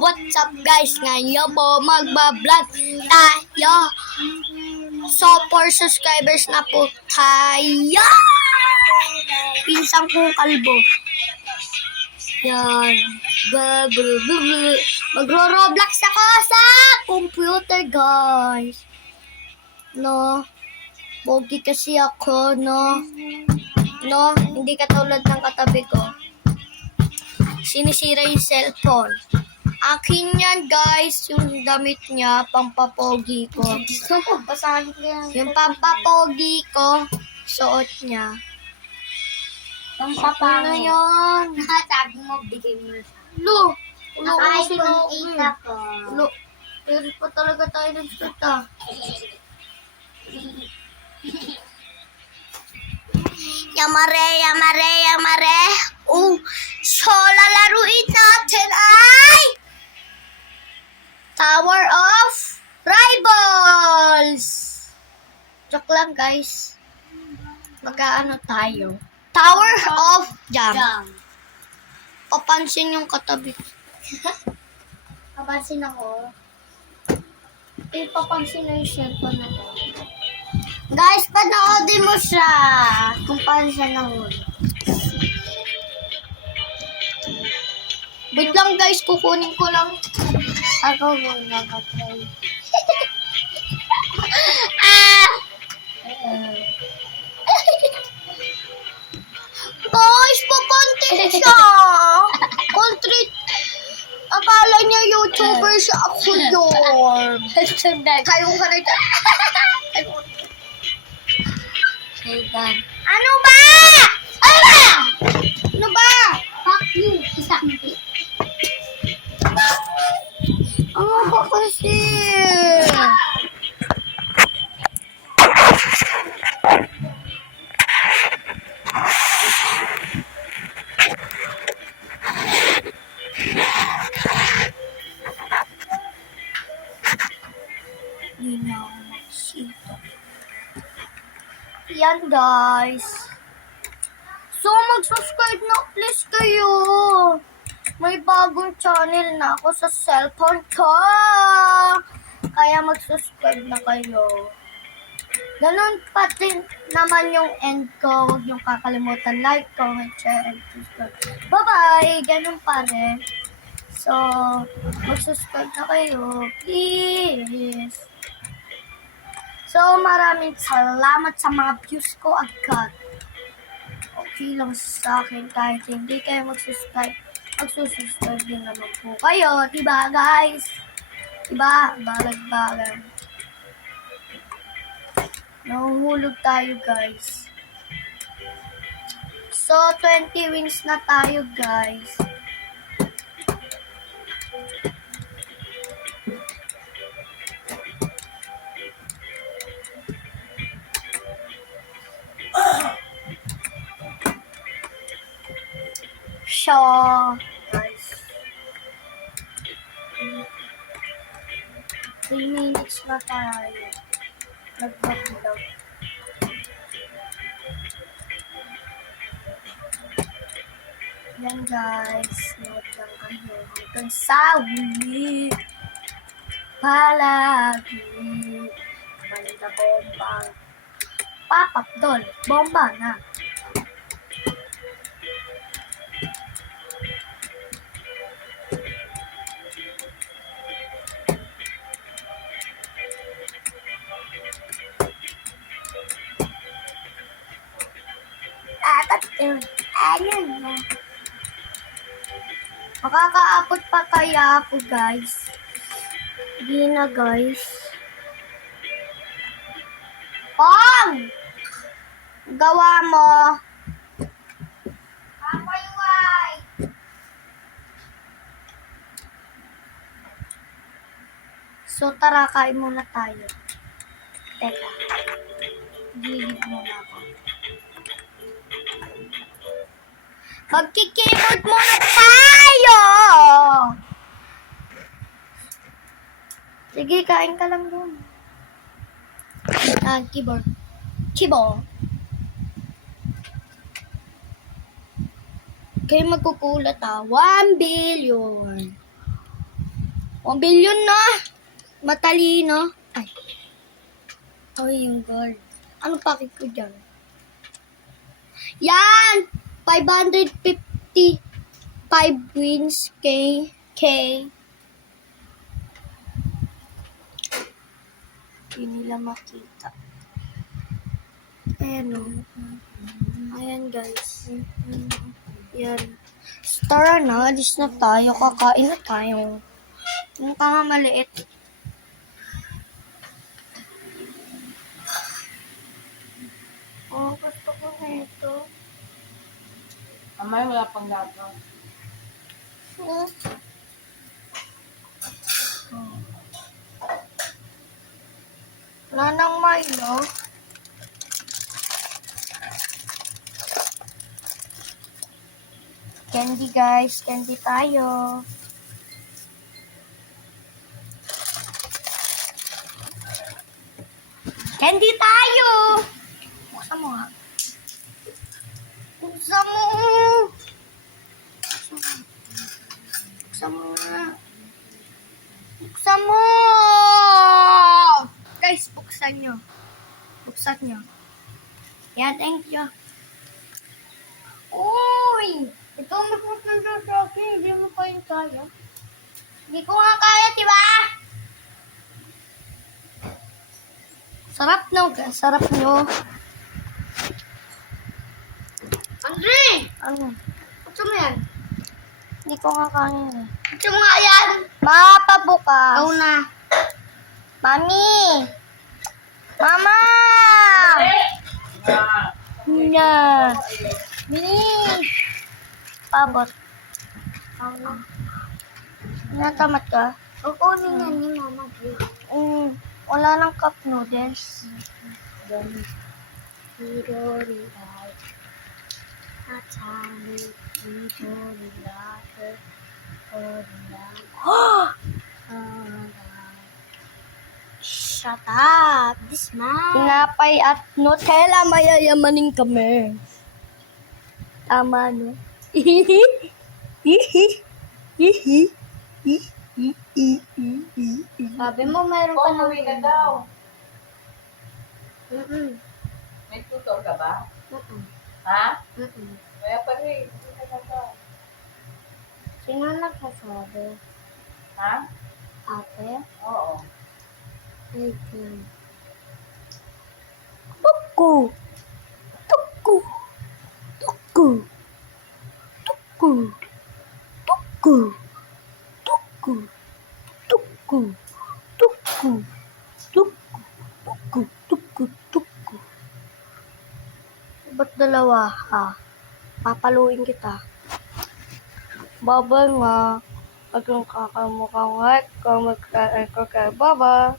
what's up guys? Ngayon po magbablog tayo. So, 4 subscribers na po tayo. Pinsang kong kalbo. Yan. Magro-roblox ako sa computer guys. No. Pogi kasi ako, no. No, hindi katulad ng katabi ko. Sinisira yung cellphone. Akin yan, guys. Yung damit niya, pampapogi ko. Yung pampapogi ko, suot niya. Pampapogi na yan. Sabi mo, bigay mo na siya. Lo, Naka-iPhone 8 ako. Lo, pero pa talaga tayo nagsuta. Yamare. So, lalaruin natin ay Tower of Rivals. Joke lang, guys. Mag-aano tayo? Tower of Jam. Papansin yung katabi. Kapansin ako. Papansin na yung cellphone na to. Guys, panoodin mo siya kung paano siya nahuli. Wait lang guys, kukunin ko lang. Ako muna katry. Guys, papantin siya. Content. Akala niya YouTuber siya. Ako yun. Kayo ka na dyan. Ano ba? Ano ba? Fuck you, isang Ano ba kasi? Yan guys. So mag-subscribe na please kayo. May bagong channel na ako sa cellphone ko. Kaya mag-subscribe na kayo. Ganun pa din naman yung end ko. Huwag niyong kakalimutan like, comment, share, and subscribe. Bye-bye! Ganun pa rin. So, mag-subscribe na kayo. Please. So, maraming salamat sa mga views ko agad. Okay lang sa akin kahit hindi kayo mag-subscribe. Mag-subscribe din naman po kayo. Diba, guys? Diba? Balag-balag. Nahuhulog tayo, guys. So, 20 wins na tayo, guys. So, guys. 3 minutes na tayo. Nagbabilaw. Yan guys. Note lang kayo. Hanggang sa huli. Palagi. Malita bomba. Papap doll. Bomba na. Ayun na. Makakaabot pa kaya ako, guys. Hindi na, guys. Pong! Gawa mo. Papayuay! So, tara, kain muna tayo. Teka. Gilid muna ako. Magki-keyboard muna tayo! Sige, kain ka lang doon. Keyboard. Keyboard. Kayo magkukulat 1 billion. 1 billion na. Matalino. Ay. Ay, yung gold. Ano pakit ko dyan? Yan! 555 wins. K. Hindi nila makita. Ayan o. Ayan guys. Yan. Tara na, alis na tayo. Kakain na tayo. Yung nga maliit. Oh, gusto ko na ito. Amay, wala pang gato. Oh. Wala nang Milo. Candy guys, candy tayo. Candy tayo! Buksan mo ha. Buksan mo! Buksan mo nga. Buksan mo! Guys, buksan nyo. Buksan nyo. Yan, thank you. Uy! Ito mas maganda sa akin. Hindi mo pa yung kaya. Hindi ko nga kaya, diba? Sarap no, guys. Sarap nyo. Andre! Ano? Gusto mo yan? Hindi ko nga kaya. Gusto mo nga yan? Mapabukas. Ikaw na. Mami! Mama! Na. Bilis! Pabot. Natamat ka? Kukunin yan ni Mama Gil. Wala nang cup noodles. Hidori ay. Atani. Hidori lahat. Shut up. This man. Tinapay at Nutella, mayayamanin kami. Tama, no? Sabi mo, mayroon ka na. Umuwi ka daw. Mm-mm. May tutor ka ba? Mm-mm. Ha? Mm-mm. Kaya pa rin. Hindi ka na daw. Sino nagsasabi? Ha? Ate? Oo. Ay, kin. Tuku! Tuku! Tuku! Tuku! Tuku! Tuku! Tuku! Tuku! Tuku! Tuku! Tuku! Ba't dalawa, ha? Papaluin kita. Baba nga. Pag yung kakamukhang like, comment, share, and subscribe. Baba!